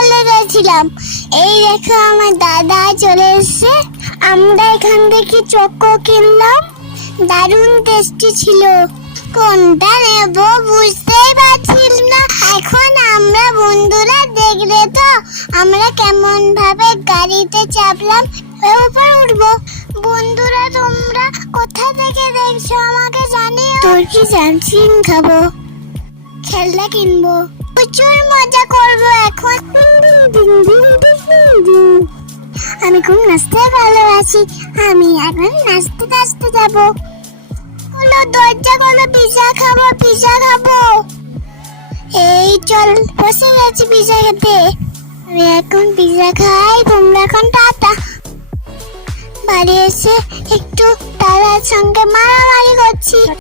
বলে যাচ্ছিলাম, এই দেখো আমার দাদা চলে এসেছে। আমরা এখান থেকে চকো কিনলাম, দারুণ টেস্টি ছিল। কোনটা নেব বুঝতেই পারছিলাম না। এখন আমরা বন্ধুরা দেখলে তো আমরা কেমন ভাবে গাড়িতে চাপলাম, উপর উঠবো। বন্ধুরা তোমরা কোথা থেকে দেখছো আমাকে জানিও। তোর কি জামচিন খাবো, খেলনা কিনবো, প্রচুর মজা করবো এখন। আমি খুব নাচতে ভালোবাসি, আমি এখন নাচতে নাচতে যাবো। হলো দরজা খোলো, পিজা খাবো, পিজা খাবো। এই চল বসে গেছি পিজা খেতে। আমি এখন পিজা খাই, তোমরা এখন টাটা। বাড়ি এসে একটু দাদার সঙ্গে মারামারি করছি।